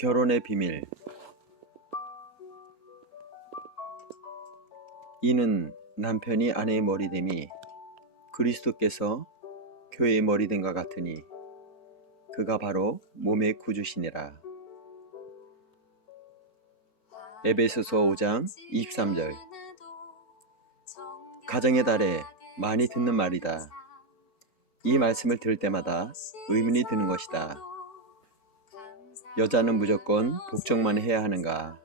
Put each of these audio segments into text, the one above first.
결혼의 비밀. 이는 남편이 아내의 머리됨이 그리스도께서 교회의 머리됨과 같으니 그가 바로 몸의 구주시니라. 에베소서 5장 23절. 가정의 달에 많이 듣는 말이다. 이 말씀을 들을 때마다 의문이 드는 것이다. 여자는 무조건 복종만 해야 하는가?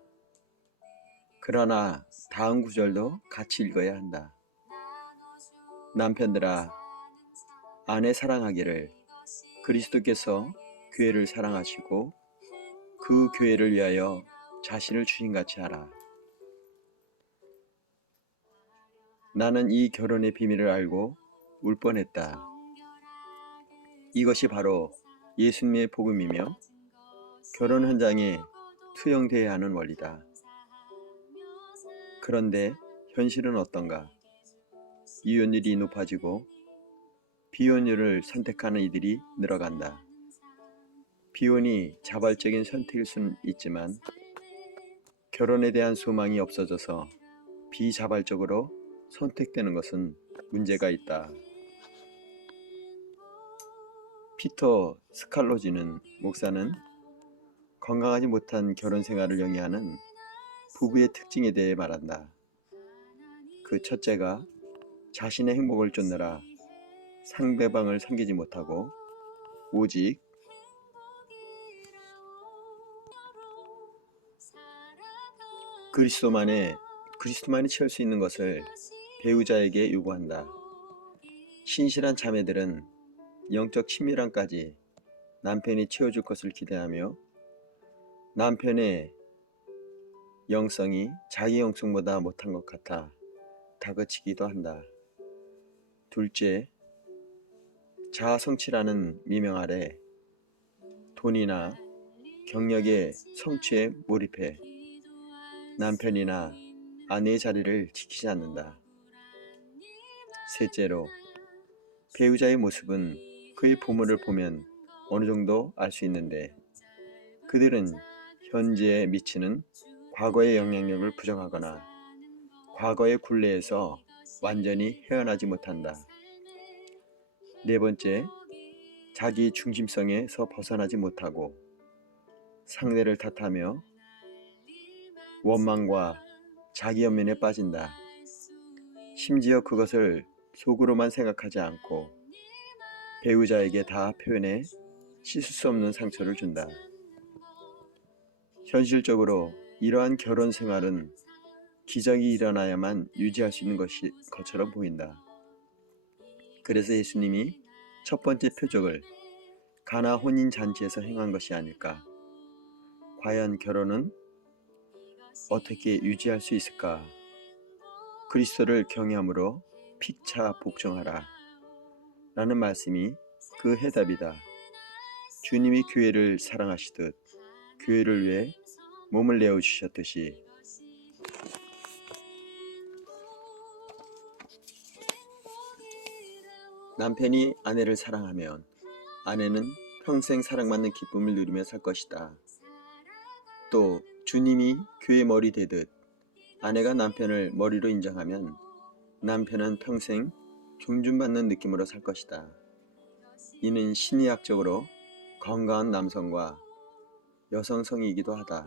그러나 다음 구절도 같이 읽어야 한다. 남편들아, 아내 사랑하기를 그리스도께서 교회를 사랑하시고 그 교회를 위하여 자신을 주신같이 하라. 나는 이 결혼의 비밀을 알고 울 뻔했다. 이것이 바로 예수님의 복음이며 결혼 현장에 투영되어야 하는 원리다. 그런데 현실은 어떤가? 이혼율이 높아지고 비혼율을 선택하는 이들이 늘어간다. 비혼이 자발적인 선택일 수는 있지만 결혼에 대한 소망이 없어져서 비자발적으로 선택되는 것은 문제가 있다. 피터 스칼로지는 목사는 건강하지 못한 결혼 생활을 영위하는 부부의 특징에 대해 말한다. 그 첫째가 자신의 행복을 쫓느라 상대방을 섬기지 못하고 오직 그리스도만이 채울 수 있는 것을 배우자에게 요구한다. 신실한 자매들은 영적 친밀함까지 남편이 채워줄 것을 기대하며 남편의 영성이 자기 영성보다 못한 것 같아 다그치기도 한다. 둘째, 자아 성취라는 미명 아래 돈이나 경력의 성취에 몰입해 남편이나 아내의 자리를 지키지 않는다. 셋째로, 배우자의 모습은 그의 보물을 보면 어느 정도 알 수 있는데 그들은 현재에 미치는 과거의 영향력을 부정하거나 과거의 굴레에서 완전히 헤어나지 못한다. 네 번째, 자기 중심성에서 벗어나지 못하고 상대를 탓하며 원망과 자기 연민에 빠진다. 심지어 그것을 속으로만 생각하지 않고 배우자에게 다 표현해 씻을 수 없는 상처를 준다. 현실적으로 이러한 결혼 생활은 기적이 일어나야만 유지할 수 있는 것처럼 보인다. 그래서 예수님이 첫 번째 표적을 가나 혼인 잔치에서 행한 것이 아닐까? 과연 결혼은 어떻게 유지할 수 있을까? 그리스도를 경외함으로 피차 복종하라 라는 말씀이 그 해답이다. 주님이 교회를 사랑하시듯 교회를 위해 몸을 내어주셨듯이 남편이 아내를 사랑하면 아내는 평생 사랑받는 기쁨을 누리며 살 것이다. 또 주님이 교회 머리 되듯 아내가 남편을 머리로 인정하면 남편은 평생 존중받는 느낌으로 살 것이다. 이는 심리학적으로 건강한 남성과 여성성이기도 하다.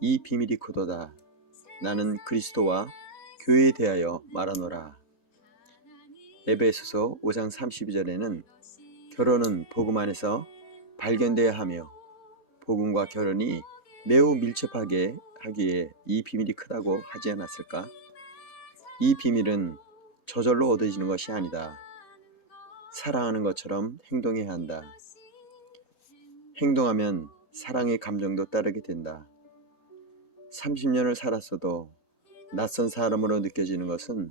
이 비밀이 크도다. 나는 그리스도와 교회에 대하여 말하노라. 에베소서 5장 32절에는 결혼은 복음 안에서 발견되어야 하며 복음과 결혼이 매우 밀접하게 하기에 이 비밀이 크다고 하지 않았을까? 이 비밀은 저절로 얻어지는 것이 아니다. 사랑하는 것처럼 행동해야 한다. 행동하면 사랑의 감정도 따르게 된다. 30년을 살았어도 낯선 사람으로 느껴지는 것은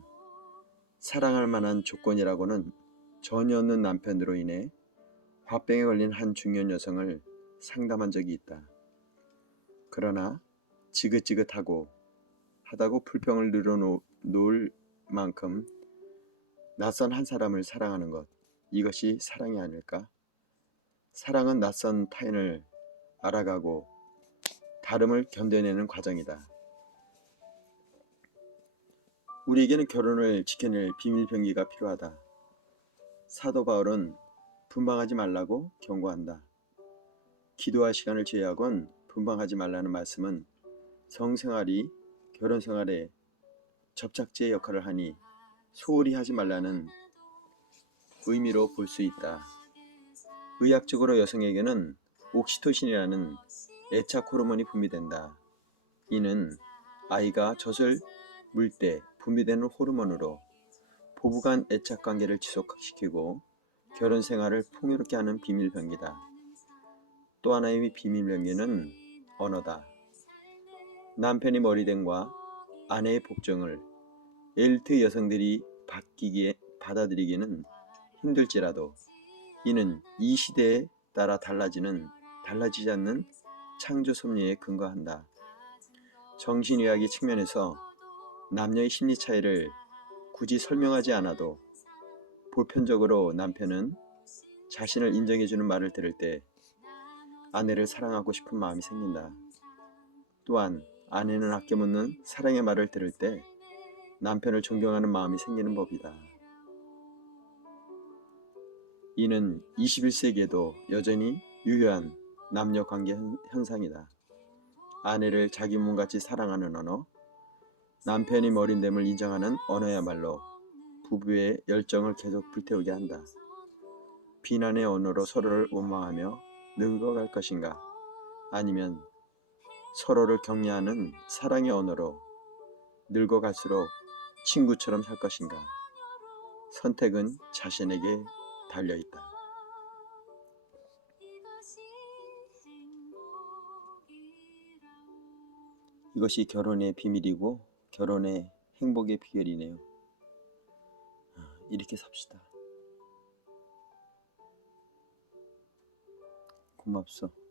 사랑할 만한 조건이라고는 전혀 없는 남편으로 인해 화병에 걸린 한 중년 여성을 상담한 적이 있다. 그러나 지긋지긋하고 하다고 불평을 늘어놓을 만큼 낯선 한 사람을 사랑하는 것, 이것이 사랑이 아닐까? 사랑은 낯선 타인을 알아가고 다름을 견뎌내는 과정이다. 우리에게는 결혼을 지켜낼 비밀병기가 필요하다. 사도 바울은 분방하지 말라고 경고한다. 기도할 시간을 제외하곤 분방하지 말라는 말씀은 성생활이 결혼생활에 접착제의 역할을 하니 소홀히 하지 말라는 의미로 볼 수 있다. 의학적으로 여성에게는 옥시토신이라는 애착 호르몬이 분비된다. 이는 아이가 젖을 물 때 분비되는 호르몬으로 부부간 애착 관계를 지속시키고 결혼 생활을 풍요롭게 하는 비밀병기다. 또 하나의 비밀병기는 언어다. 남편의 머리됨과 아내의 복종을 엘리트 여성들이 받아들이기는 힘들지라도 이는 이 시대에 따라 달라지지 않는 창조 섭리에 근거한다. 정신의학의 측면에서 남녀의 심리 차이를 굳이 설명하지 않아도 보편적으로 남편은 자신을 인정해주는 말을 들을 때 아내를 사랑하고 싶은 마음이 생긴다. 또한 아내는 아껴묻는 사랑의 말을 들을 때 남편을 존경하는 마음이 생기는 법이다. 이는 21세기에도 여전히 유효한 남녀 관계 현상이다. 아내를 자기 몸같이 사랑하는 언어, 남편이 머린됨을 인정하는 언어야말로 부부의 열정을 계속 불태우게 한다. 비난의 언어로 서로를 원망하며 늙어갈 것인가? 아니면 서로를 격려하는 사랑의 언어로 늙어갈수록 친구처럼 살 것인가? 선택은 자신에게 달려있다. 이것이 결혼의 비밀이고 결혼의 행복의 비결이네요. 이렇게 삽시다. 고맙소.